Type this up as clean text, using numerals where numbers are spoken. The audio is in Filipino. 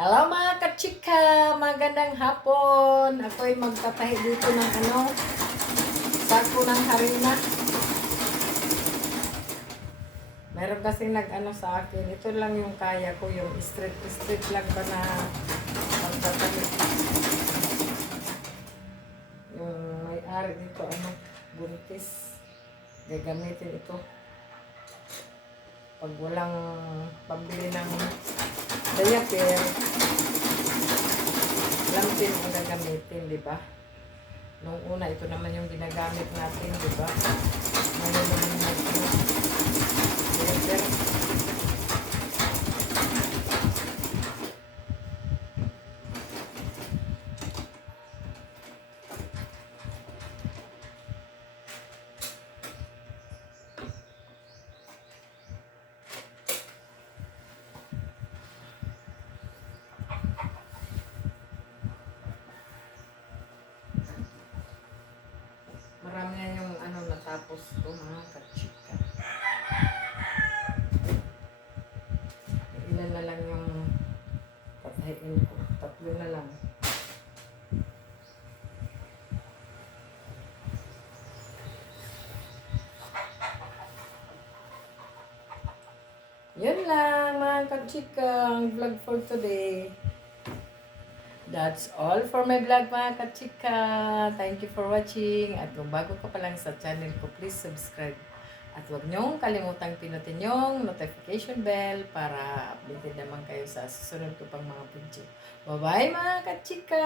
Hello mga kachika! Magandang hapon! Ako'y magtatahi dito ng sako ng harina. Meron kasi nag-ano sa akin. Ito lang yung kaya ko, yung straight lang ba na magtatahi. Yung may-ari dito, buntis. Gagamitin ito. Pag walang pambili ng diaper, lamtin ang gagamitin, di ba? Nung una, ito naman yung ginagamit natin, di ba? Ngayon naman diaper. Marami na yung natapos ko mga kachika. Ilan na lang yung tatahiin ko. 3 na lang. Yun lang mga kachika, ang vlog for today. That's all for my vlog mga kachika. Thank you for watching. At kung bago ka pa lang sa channel ko, please subscribe. At huwag niyong kalimutang pinutin yung notification bell para updated naman kayo sa susunod ko pang mga video. Bye-bye mga kachika!